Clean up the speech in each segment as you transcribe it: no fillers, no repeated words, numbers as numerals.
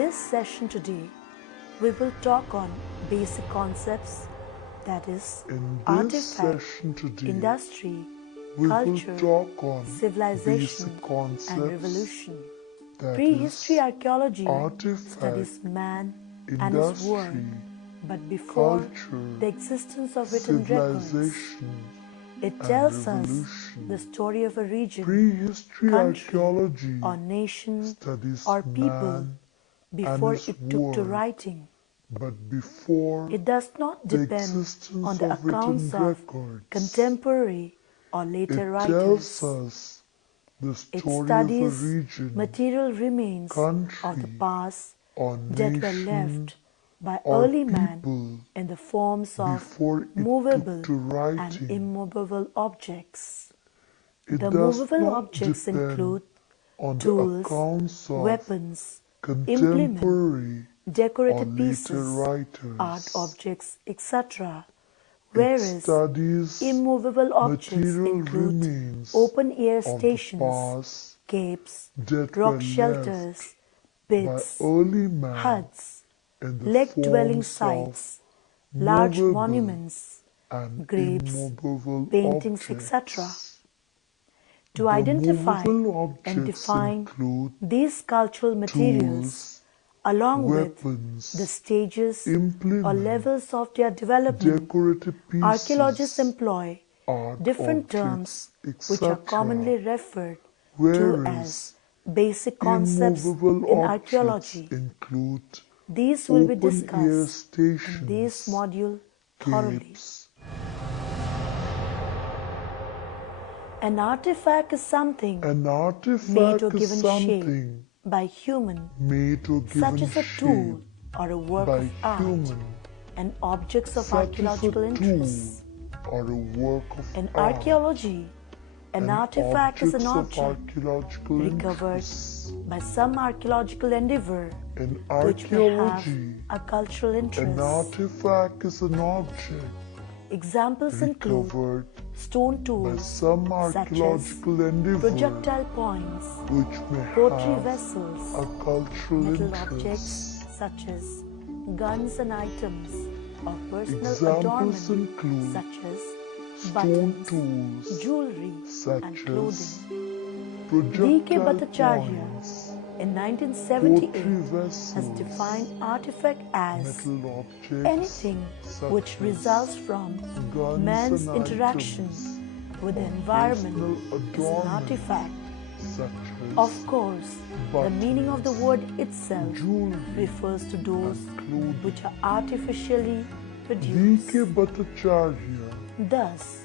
this session today, we will talk on basic concepts, that is, artifact, industry, culture, civilization, and revolution. Prehistory archaeology studies man and his world, but before the existence of written records, it tells us the story of a region, country, or nation, or people before it took to writing. It does not depend on the accounts of contemporary or later writers. It studies material remains of the past that were left by early man in the forms of movable and immovable objects. The movable objects include tools, weapons, implements, decorative pieces, art objects, etc. Whereas immovable objects include open-air stations, caves, rock shelters, pits, huts, lake-dwelling sites, large monuments, graves, paintings, etc. To identify and define these cultural materials, along with the stages or levels of their development, archaeologists employ different terms which are commonly referred to as basic concepts in archaeology. These will be discussed in this module thoroughly. An artifact is something made or given shape by human, such as a tool or a work of art, and objects of archaeological interest. In archaeology, an artifact is an object recovered by some archaeological endeavor which may have a cultural interest. An artifact is an object Examples include stone tools such as projectile points, pottery vessels, metal objects such as guns and items of personal adornment such as buttons, jewelry and clothing. D.K. Bhattacharya in 1978 has defined artifact as anything which results from man's interaction with the environment is an artifact. Of course, the meaning of the word itself refers to those which are artificially produced. Thus,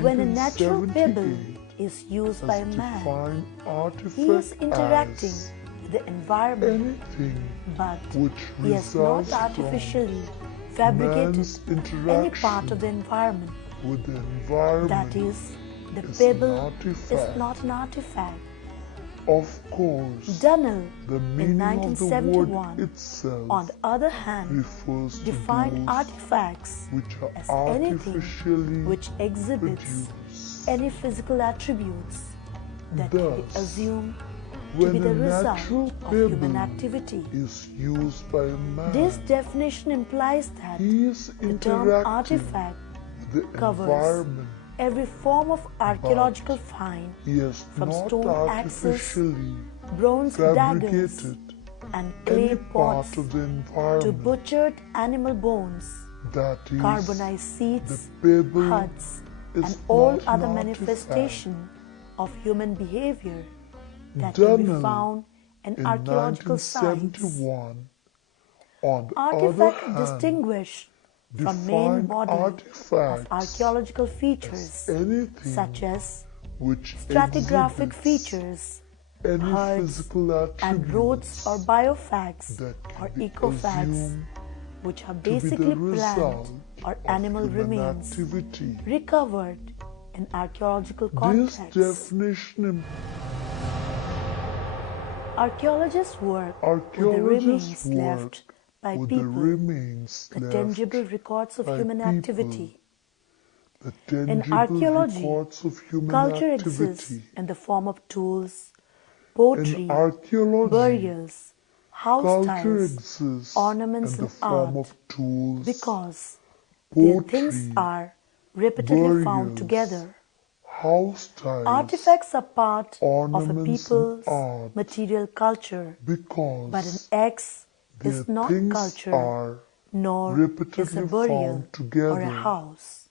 when a natural pebble is used by a man, he is interacting with the environment, but he has not artificially fabricated any part of the environment. That is, the pebble is not an artifact. Of course, Dunnell in of 1971, on the other hand, defined artifacts as anything which exhibits any physical attributes that can be assumed to be the result of human activity. This definition implies that the term artifact covers every form of archaeological find, from stone axes, bronze daggers, and clay pots to butchered animal bones, carbonized seats, huts, and all other manifestation of human behavior that can be found in archaeological sites. Artifacts are distinguished from main body of archaeological features such as stratigraphic features, herds, and roads or biofacts or ecofacts, which are basically plant or animal remains recovered in archaeological contexts. Archaeologists work with the remains left by people, the tangible records of human activity. In archaeology, culture exists in the form of tools, pottery, burials, house Culture styles, exists ornaments in the and form art of tools, because their things poetry, are repeatedly found burials, together. house styles, Artifacts are part of a ornaments and people's art material culture, but an because X their is not things culture, are nor is a repeatedly burial found or a together. house.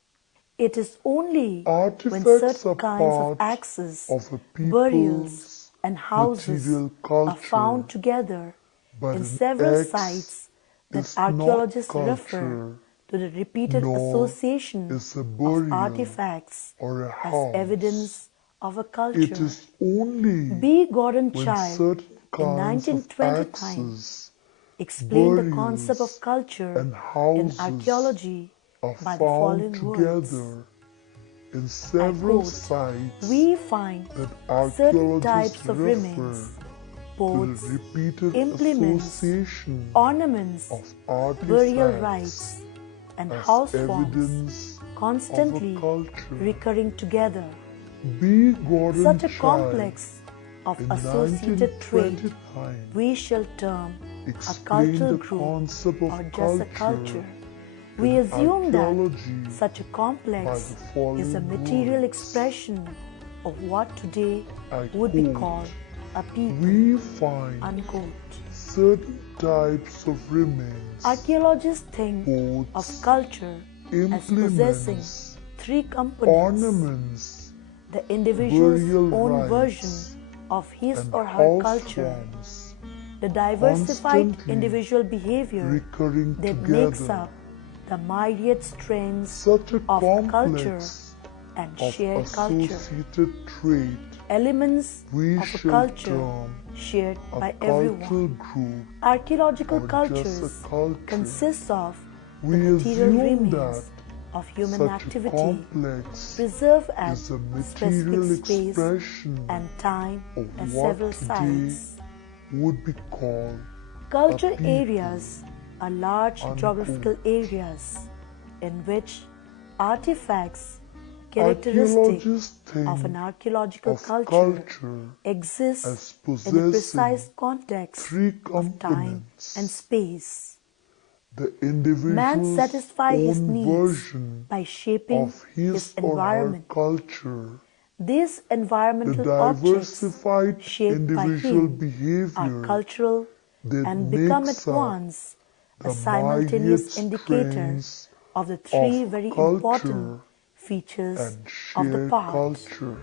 It is only when Artifacts certain are kinds of part axes, of a burials, people's and houses material are found culture, together but in an several X sites that is archaeologists not refer culture, to the repeated nor association is a of burial artifacts or a as house. evidence of a It culture. is only B. Gordon when Child certain in kinds of 1929 axes, explained the concept of burials, culture and in houses archaeology are by the found following words. together in I several quote, sites "We find that certain archaeologists types of refer remains, to boats, the repeated implements, association ornaments, of burial artifacts rites, and as house forms evidence constantly of a culture. recurring together. B. Gordon Such a Child complex of in associated trait 1929 we shall term a explained cultural the group concept of or just a culture. We in assume that archaeology such a by complex the following is a material words. expression of what today I would be quote, called a people." "We find Unquote. certain types of remains, Archaeologists think of boats, culture as possessing implements, three components: ornaments, the individual's burial own rites, version of his and or her house culture, forms the diversified constantly individual behavior recurring that makes together." up the myriad strands Such a of culture complex and of shared culture, associated trait elements we of a shall culture term shared a by cultural everyone. group Archaeological or just cultures a culture. consist of the We material assume remains that of human such a activity complex preserved at is a specific material space expression and time of at what several today sites. would be called Culture people. areas are large Unquote. geographical areas in which artifacts characteristic Archaeologists think of an archaeological of culture culture exist as in a possessing precise context three of time components: and space. the Man individual's satisfies his own needs version by shaping of his his or her environment. culture. These The environmental objects diversified shaped by individual him are behavior cultural that and become makes at up once a the simultaneous myriad indicator strains of the three of very culture important features and of the shared part. culture.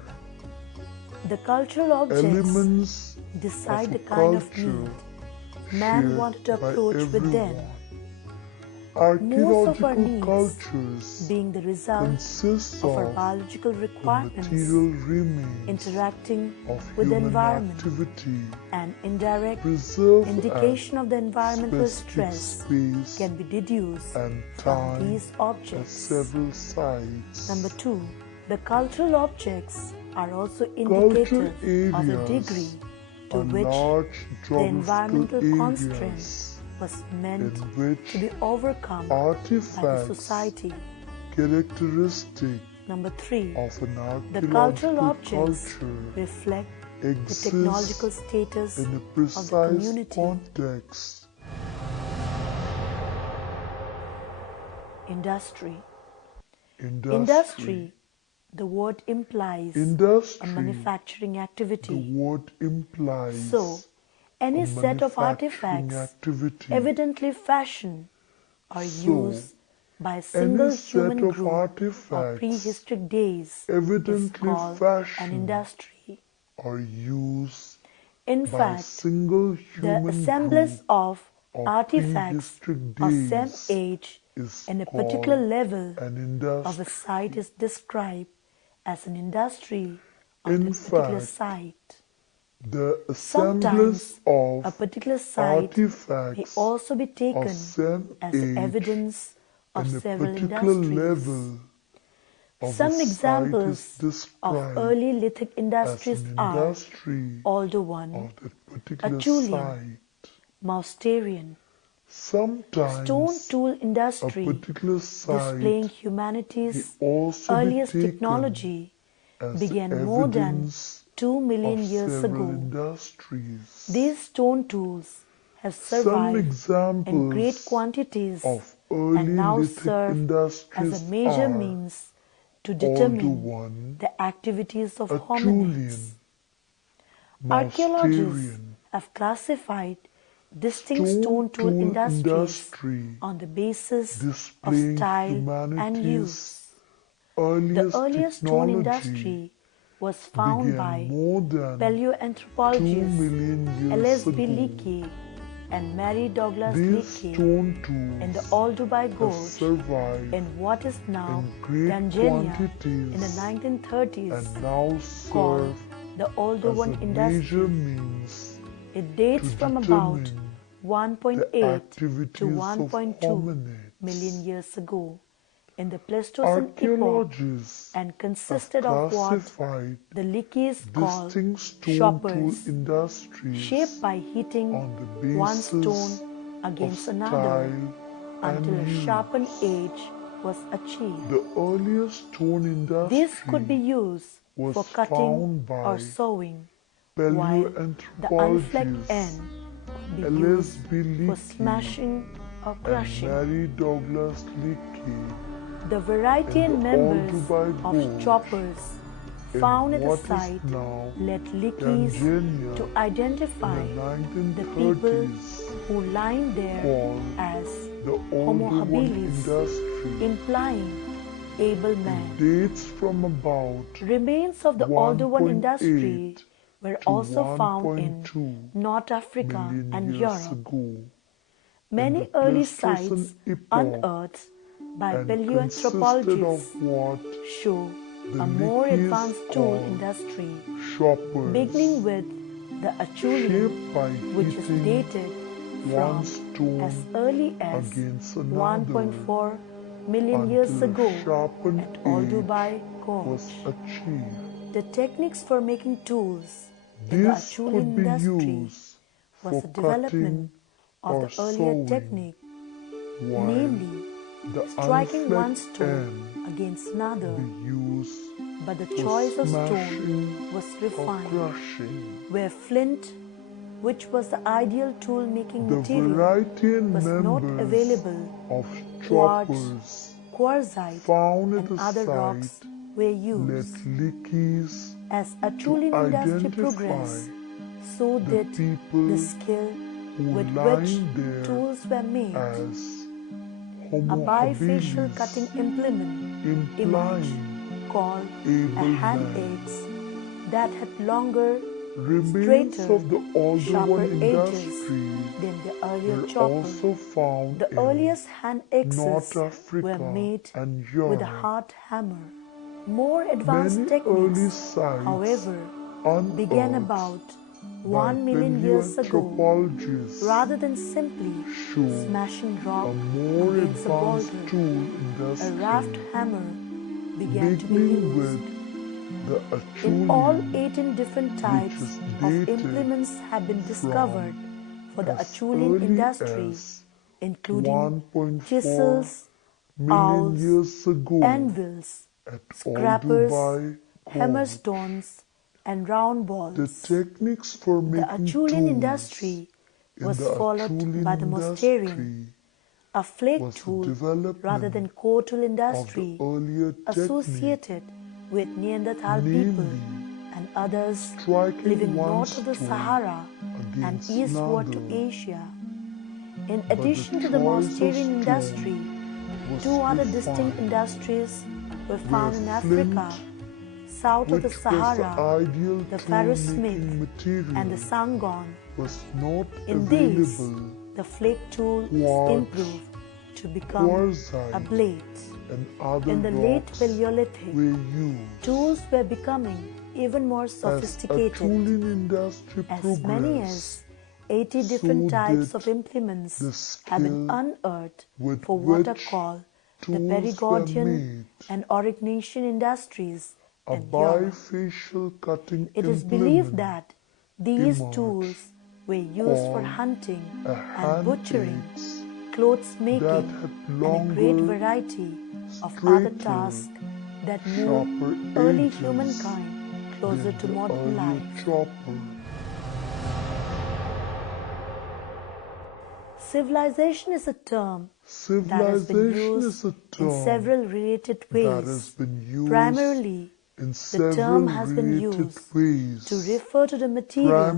The cultural objects Elements decide of the a kind of culture need man shared wanted to by approach with them. everyone. Most of our Archaeological needs cultures being the result consist of our of biological the requirements material remains interacting of with the human environment. activity An indirect preserved indication at of the environmental specific stress space can be deduced and from time these at objects. several sites. Number 2. The cultural objects are also Cultural indicative of the areas degree to are which large the geographical environmental constraint areas was in meant which to be overcome by the artifacts society. characteristic Number 3. of an The cultural archaeological objects culture reflect the exists technological status in a of the precise community. context. Industry. Industry. The word implies a Industry. manufacturing The activity. word implies So, any a set of manufacturing artifacts activity. evidently fashioned or So, used by a single any set human of group of artifacts prehistoric days is evidently called an fashioned industry. or used In by a fact, single the human assemblage group of of artifacts prehistoric of same days age is in a called particular level an of a industry. site is described as an industry of In that particular fact, site. the assemblage Sometimes a of particular site may artifacts also be of taken same as age evidence of in a several particular industries. level of a Some site is examples of described early lithic as industries an are industry Alder 1, of that particular Achulian, site. Mousterian. Stone Sometimes tool a industry particular displaying site may humanity's also be earliest taken technology as began more than evidence 2 million of years several ago. industries. These stone tools have some survived in examples great quantities of early and now lithic serve as industries a major are means to Oldo determine 1, the activities of Acheulean, hominids. Archaeologists Mousterian, have classified distinct stone stone tool tool industries industry on the basis of displaying style and humanity's use. The earliest earliest stone technology industry was found began by more than 2 paleoanthropologists million years L.S.B. ago. Leakey and Mary Douglas These Leakey stone in the tools Olduvai have Gorge survived in what is now in great Tanzania quantities in the 1930s and now called serve the as Oldowan a industry. major means It dates to from about determine 1.8 the to activities of 1.2 million hominids. years ago in the Pleistocene epoch Archaeologists and have consisted of what classified the Leakeys call distinct stone tool shoppers, industries shaped by heating on the one basis stone of against another style until a and sharpened use. edge was achieved. The earliest stone This could be industry used was for cutting found or by sewing, while the unflecked end paleoanthropologist could be used L.S.B. for Leakey smashing or and crushing. Mary Douglas Leakey The variety in and the members Olduvai of Gorge choppers in found at the what is site now led Leakeys Tanzania to identify in the the people 1930s who lined there called as the Homo Oldowan habilis, industry. implying able man. It dates from about Remains of the Oldowan 1.8 industry were to also found in 1.2 North Africa million and years Europe. ago. In Many the early Pleistocene sites epoch unearthed by and consisted of paleoanthropologists what show the a more Leakeys advanced tool call industry, shoppers, beginning with the Acheulean, shaped by which is hitting dated one from stone as early as against another 1.4 million years until ago a sharpened at edge Olduvai was Gorge. achieved. The techniques for making tools in the This Acheulean could be industry used was for the development cutting of or the earlier sewing, technique, while namely the striking one unflecked stone end against another, be used but the for choice of stone smashing was or refined, crushing. where flint, which was the ideal tool-making The material, variety and was not members available. of Quartz, choppers quartzite, found at and the other rocks site were led used. Leakeys As to Acheulean industry identify progressed, so the did people the skill who with which lined there tools were made. as A Homo bifacial habilis, cutting implement emerged implying called a able hand man. axe that had longer, Remains straighter, of the sharper Oldowan edges industry than the earlier were chopper. also found The in earliest hand axes North were Africa made and with a Europe. hard hammer. More advanced Many techniques, early sites however, began unearthed about by 1 million years ago. paleoanthropologists Rather than simply show smashing a rock more against a advanced boulder, tool a raft industry, hammer began to be beginning used. with the In all Acheulean, 18 different which types is of dated implements have been discovered from for the as Acheulean early industry, as including 1.4 chisels, million awls, years ago anvils, at scrapers, Olduvai hammerstones, and round The balls. techniques for The making Acheulean tools industry in was the followed Acheulean by the Mousterian, industry a flake was the tool rather development than core tool of the industry earlier technique, associated with Neanderthal people namely and others striking living one north of the stone Sahara and against eastward to another. Asia. In But the addition to the choice of Mousterian stone industry, was two other distinct refined, industries were where found in Africa, flint, south of the which was Sahara, the ideal the Pharaoh Smith tool-making material, and the Sangon. was not In these, available. the flake tool is Quartz, improved to become a quartzite, blade. and other In the late rocks Paleolithic, were used. tools were becoming even more As sophisticated. Acheulean industry As many as progressed, 80 different so types did of implements the have been skill unearthed with for what are which called the tools were Perigordian made. and Aurignacian industries A in Europe. bifacial cutting It is believed implement that these emerged tools were used for called hunting a and hand butchering, axe clothes that making, had and a great longer, variety of other straighter, tasks that moved sharper early edges humankind closer than to the modern earlier life. chopper. Civilization is a term that has been used in several related ways. Primarily, the term has been used to refer to the material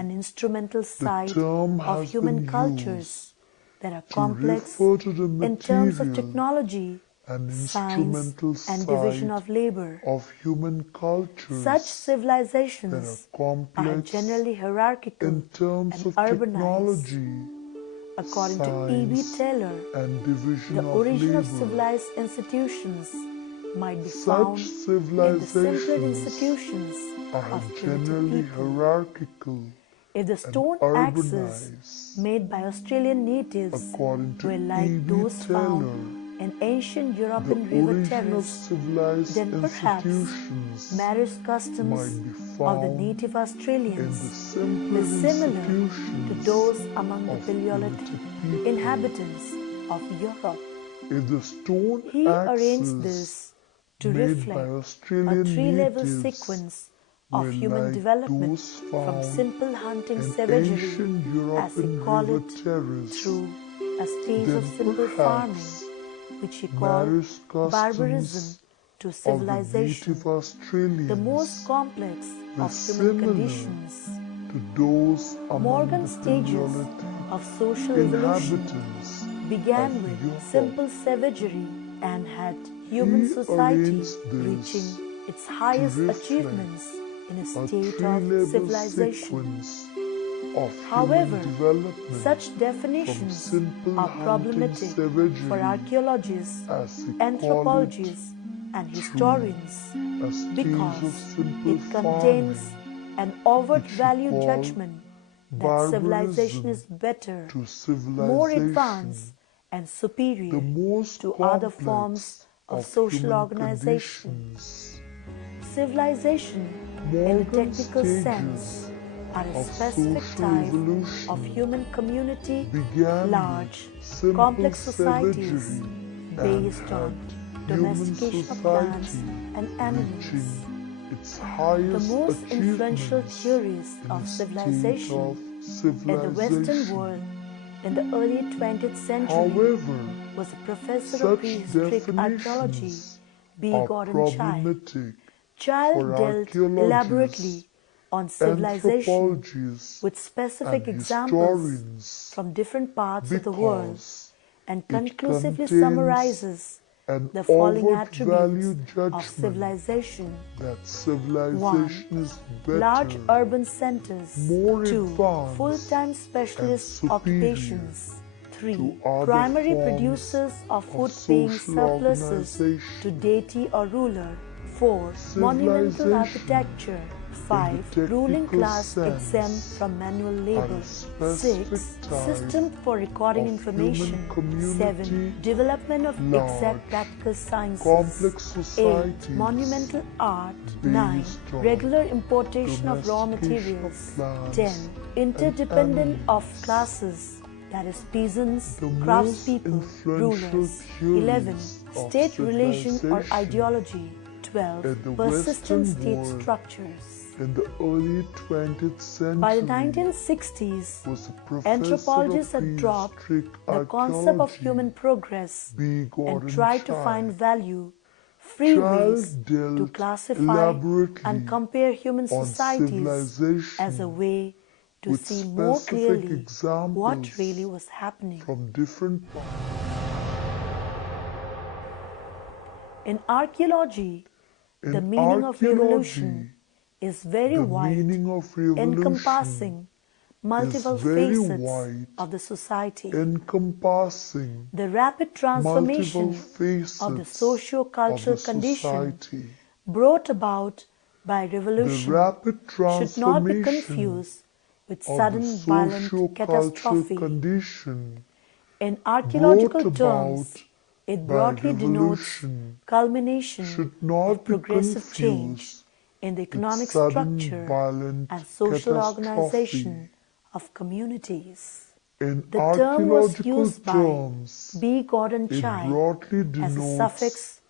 and instrumental side of human cultures that are complex in terms of technology, science, and division of labor. Such civilizations are generally hierarchical and urbanized. According to E.B. Taylor, the origin of civilized institutions might be found in the simpler institutions of primitive people. If the stone axes made by Australian natives were like those found in ancient European river terrace, then perhaps marriage customs of the native Australians were similar to those among the Paleolithic inhabitants of Europe. He arranged this to reflect a three-level sequence of human development from simple hunting savagery, as he called it, through a stage of simple farming, which he called barbarism, to civilization, the most complex of human conditions. Morgan's stages of social evolution began with simple savagery and had human society reaching its highest achievements in a state of civilization. However, such definitions are problematic for archaeologists, anthropologists, and historians because it contains an overt value judgment that civilization is better, more advanced, and superior to other forms of social organization. Civilization, in a technical sense, are a specific type of human community, large, complex societies based on domestication of plants and animals. The most influential theorist of civilization in the Western world in the early 20th century was a professor of prehistoric archaeology, B. Gordon Childe. Childe dealt elaborately on civilization with specific examples from different parts of the world and conclusively summarizes the following attributes of civilization. 1. Large urban centers. 2. Full-time specialist occupations. 3. Primary producers of food paying surpluses to deity or ruler. 4. Monumental architecture. 5. Ruling class exempt from manual labor. 6. System for recording information. 7. Development of exact practical sciences. 8. Monumental art. 9. Regular importation of raw materials. 10. Interdependent of classes, that is peasants, craftspeople, rulers. 11. State religion or ideology. 12. Persistent state structures. In the early 20th century, by the 1960s, anthropologists had dropped the concept of human progress and tried to find value, free ways to classify and compare human societies as a way to see more clearly what really was happening. From different In archaeology, the meaning of revolution is very wide, encompassing multiple facets of the society. The rapid transformation of the socio-cultural condition brought about by revolution should not be confused with sudden violent catastrophe. In archaeological terms, it broadly denotes culmination of progressive change in the economic structure and social organization of communities. The term was used by B. Gordon Childe as a suffix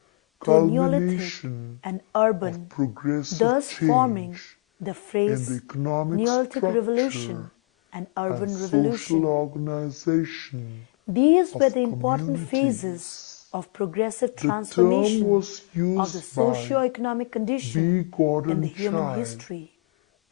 to Neolithic and urban, thus forming the phrase Neolithic Revolution and urban and revolution. social organization These were of the important phases communities. of progressive The term transformation was of the used by socio-economic condition B. Gordon in the human Child history.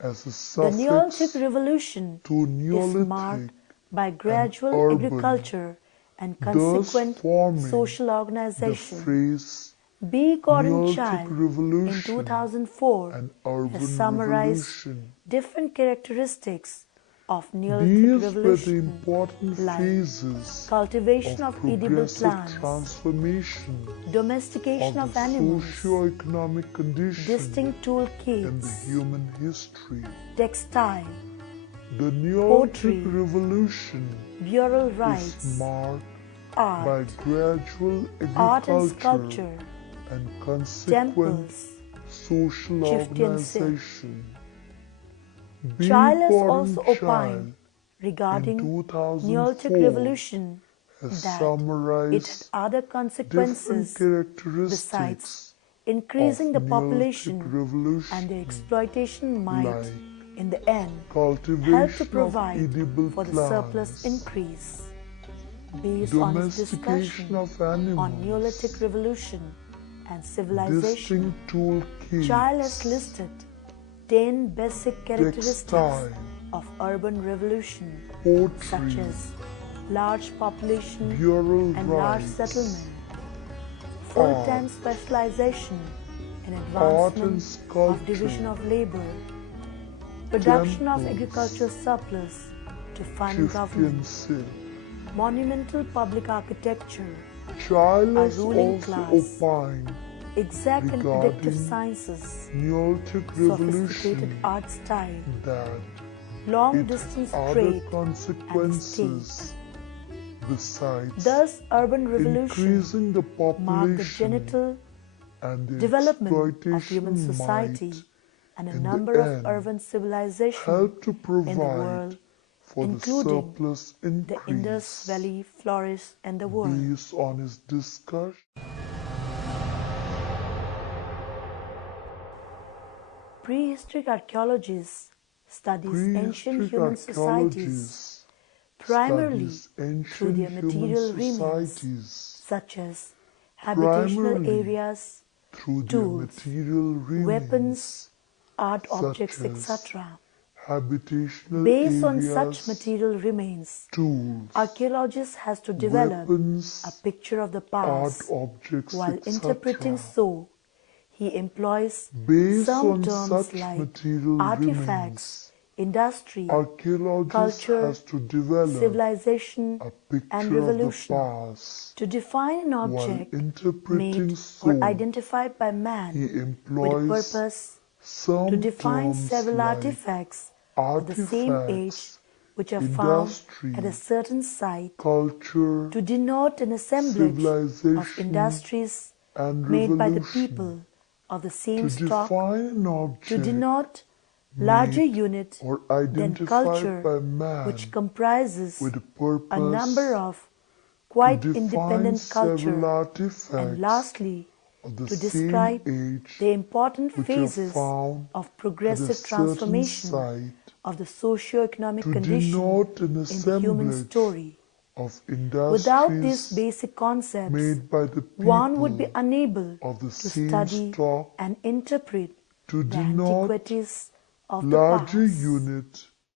as a The Neolithic suffix Revolution to is Neolithic marked by and gradual urban, agriculture and thus consequent forming social the organization. phrase B. Gordon Neolithic Child in Revolution 2004 and has Urban summarized Revolution. different characteristics of Neolithic These were the Revolution, important like phases cultivation of of edible progressive plants, transformation domestication of of the animals, socio-economic condition distinct tool in the kits, human history. textile, The Neolithic pottery, Revolution burial is rites, marked art, by gradual art and agriculture sculpture, and consequent temples, social chieftain silk. organization. B. Child has Gordon also Child opined in regarding Neolithic 2004 Revolution has that it had summarized other different consequences besides characteristics increasing of the Neolithic population, and Revolution, their exploitation might, like in the end, help to cultivation of provide edible for the plants, surplus increase. Based on his domestication discussion of on animals, Neolithic Revolution and civilization, distinct tool Child has kits, listed 10 basic characteristics textile, of urban revolution, such pottery, as large population burial and large rites, settlement, full-time art, specialization in art and advancement of division sculpture, of labor, production of temples, agricultural surplus to fund chieftain government, silk. monumental public architecture, Child a has ruling also class, opined exact and predictive regarding sciences, Neolithic sophisticated Revolution art style, that long it distance had other trade, consequences besides Thus, urban revolution increasing the marked the population genital and the development of exploitation human society might, and a in the number of end, urban civilizations help to in the provide world, for the including surplus the Indus increase. Valley flourish and the world. Based on his discussion, Prehistoric archaeologists studies ancient human societies archaeologists primarily studies through their ancient human material remains, societies such as habitational primarily areas, through their tools, material remains, weapons, art such objects, as etc. habitational Based on areas, such material remains, tools, archaeologist has to develop weapons, a picture of the art past. objects, While etc. interpreting so, he employs Based some on terms such like material artifacts, remains, industry, archaeologist culture, has to develop civilization, a and picture of the revolution past. to define an While object interpreting made so, or identified by man he with a employs purpose some to define terms several like artifacts of the same age artifacts, which are found industry, at a certain site culture, to denote an assemblage of civilization, industries and made by the revolution. people of the To same stock, define an to object denote larger made unit or than identified culture, by man which comprises with a a purpose number of to quite define independent several culture, artifacts and lastly, of the to same describe age the important which are phases found of at a progressive certain transformation site of the socio-economic to condition denote an in the human assemblage story. of Without these industries basic concepts, made by the one would be people unable of the to same study stock and interpret to the denote antiquities of the larger past. unit